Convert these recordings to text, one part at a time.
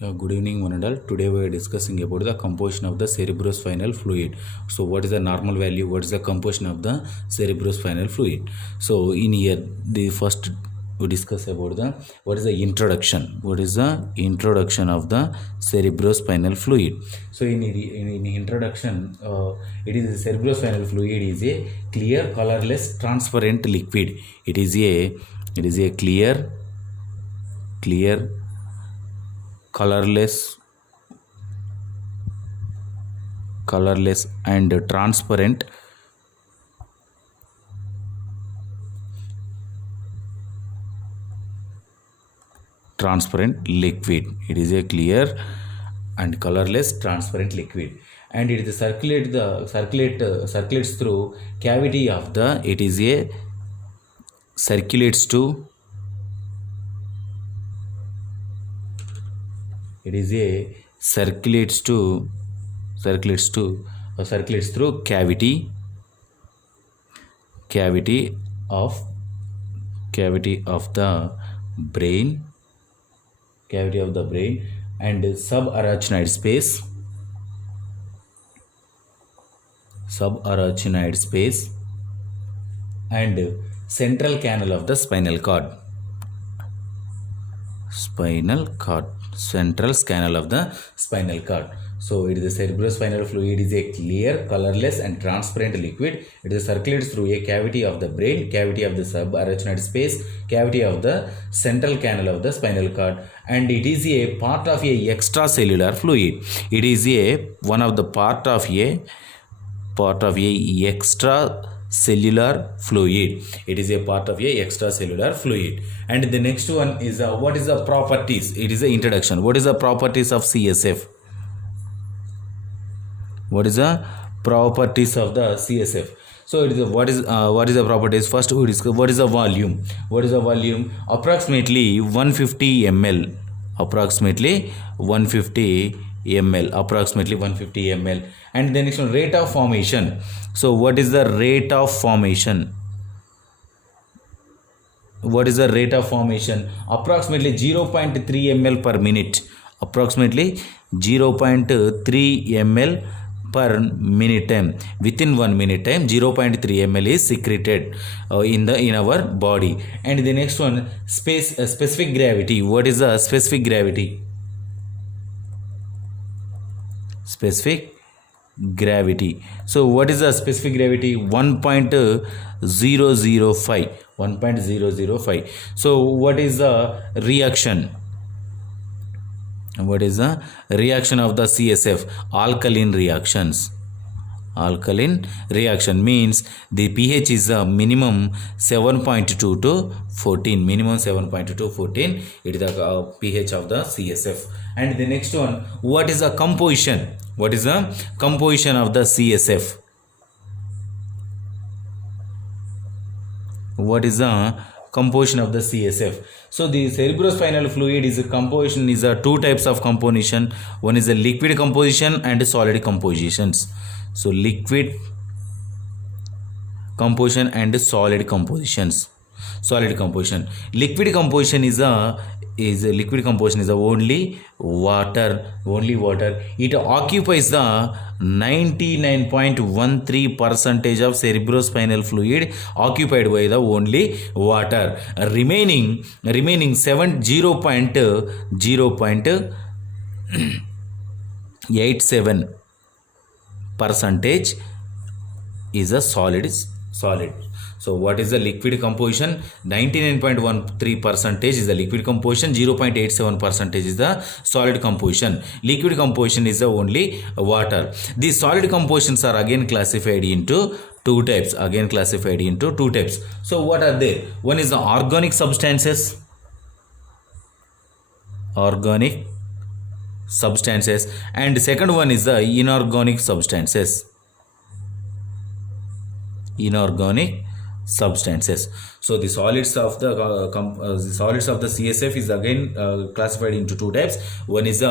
Good evening, one and all. Today we are discussing about the composition of the cerebrospinal fluid. So, what is the normal value? What is the composition of the cerebrospinal fluid? So, in here, the first we discuss about the what is the introduction. What is the introduction of the cerebrospinal fluid? So, in introduction, it is the cerebrospinal fluid is a clear, colorless, transparent liquid. It is a clear colorless and transparent liquid. It is a clear and colorless transparent liquid, and it is circulates through cavity of the circulates through cavity of the brain and subarachnoid space and central canal of the spinal cord. Central canal of the spinal cord. So it is the cerebrospinal fluid is a clear, colorless and transparent liquid. It is circulates through a cavity of the brain, cavity of the subarachnoid space, cavity of the central canal of the spinal cord, and it is a part of a extracellular fluid. It is one of the part of a extracellular fluid. It is a part of a extracellular fluid. And the next one is what is the properties? It is the introduction. What is the properties of CSF? What is the properties of the CSF? So it is what is the properties? First we discuss what is the volume. What is the volume? Approximately 150 ml. Approximately 150 ml. And the next one, rate of formation. So what is the rate of formation? Approximately 0.3 ml per minute. Approximately 0.3 ml per minute time. Within 1 minute time, 0.3 ml is secreted in our body. And the next one, specific gravity. What is the specific gravity? Specific gravity. So what is the specific gravity? 1.005. So what is the reaction? What is the reaction of the CSF? Alkaline reaction means the pH is a minimum 7.2 to 14. It is the pH of the CSF. And the next one, what is the composition? What is the composition of the CSF? What is the composition of the CSF? So the cerebrospinal fluid is a composition is a two types of composition. One is a liquid composition and solid compositions. So liquid composition and solid compositions. Liquid composition is only water. It occupies the 99.13% of cerebrospinal fluid occupied by the only water. Remaining 0.87% is a solid. So what is the liquid composition? 99.13% is the liquid composition, 0.87% is the solid composition. Liquid composition is the only water. These solid compositions are again classified into two types. So what are they? One is the organic substances. And second one is the inorganic substances. So the solids of the CSF is again classified into two types. One is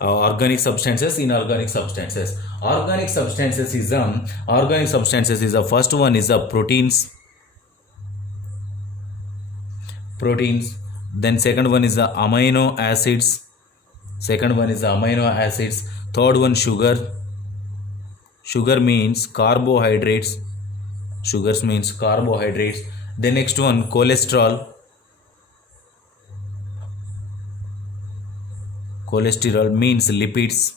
organic substances, inorganic substances. Organic substances is the first one is the proteins. Then second one is the amino acids. Second one is amino acids. Third one sugar. Sugar means carbohydrates. Sugars means carbohydrates. The next one cholesterol. Cholesterol means lipids.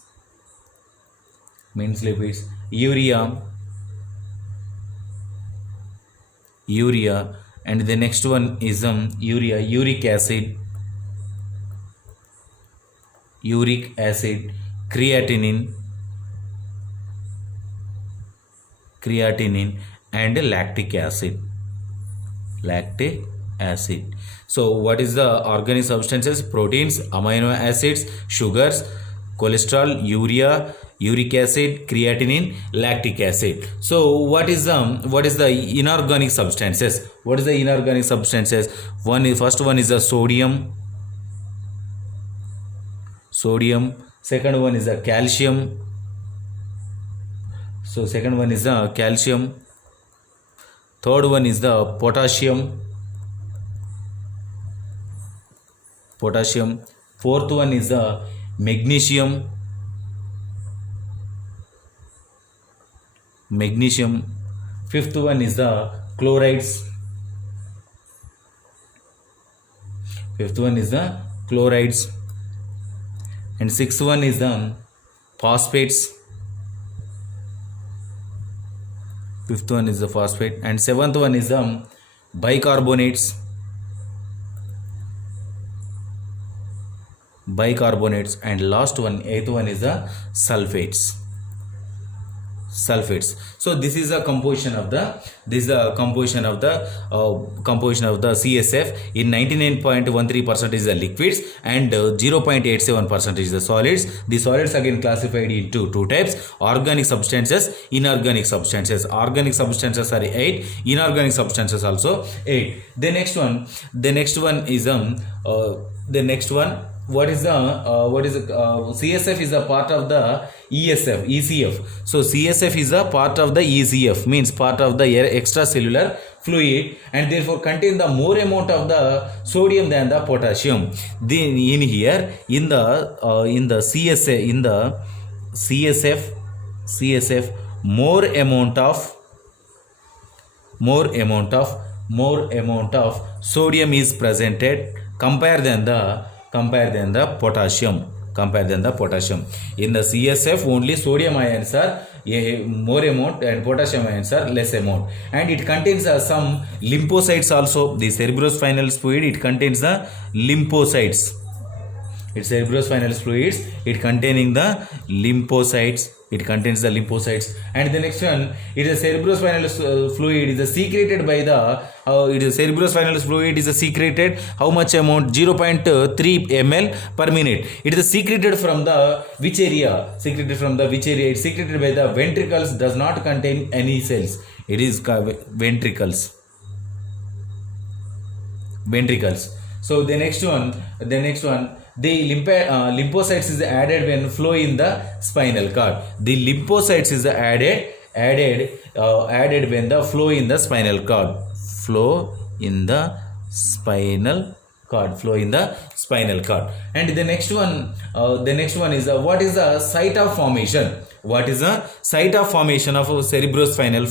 Urea. And the next one is uric acid, creatinine, and lactic acid. So what is the organic substances? Proteins, amino acids, sugars, cholesterol, urea, uric acid, creatinine, lactic acid. So what is the inorganic substances? What is the inorganic substances? First one is the sodium. Second one is the calcium. So second one is the calcium. Third one is the potassium. Fourth one is the magnesium. Fifth one is the chlorides. And sixth one is the phosphates. Fifth one is the phosphate. And seventh one is the bicarbonates. And last one, eighth one is the sulfates. So this is a composition of the CSF. In 99.13% is the liquids and 0.87% is the solids. The solids again classified into two types: organic substances, inorganic substances. Organic substances are 8, inorganic substances also 8. The next one is CSF is a part of the ECF. So CSF is a part of the ECF, means part of the extracellular fluid, and therefore contain the more amount of the sodium than the potassium. Then in here in the CSF more amount of sodium is presented compared than the potassium. In the CSF only sodium ions are more amount and potassium ions are less amount, and it contains some lymphocytes also. The cerebrospinal fluid, it contains the lymphocytes. It containing the lymphocytes. And the next one, it is a cerebrospinal fluid is secreted by the cerebrospinal fluid is secreted how much amount? 0.3 ml per minute. It is secreted from the which area? It's secreted by the ventricles, does not contain any cells. It is ventricles. So the next one, the lymphocytes is added when flow in the spinal cord. The lymphocytes is added when the flow in the spinal cord. And the next one is what is the site of formation? What is the site of formation of cerebrospinal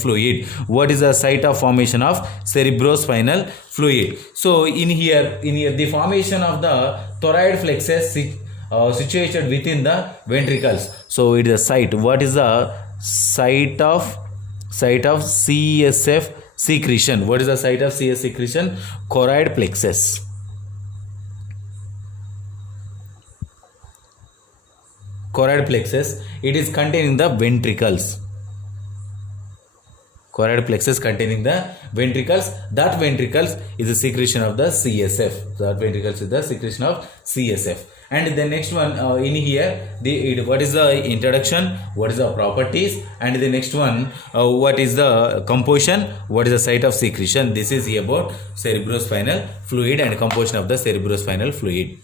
fluid? So in here the formation of the thyroid plexus situated within the ventricles. So it is a site. What is the site of CSF secretion? What is the site of CSF secretion? Thyroid plexus. It is containing the ventricles. Thyroid plexus containing the ventricles. That ventricles is the secretion of the CSF. And the next one in here, what is the introduction, what is the properties, and the next one what is the composition, what is the site of secretion. This is about cerebrospinal fluid and composition of the cerebrospinal fluid.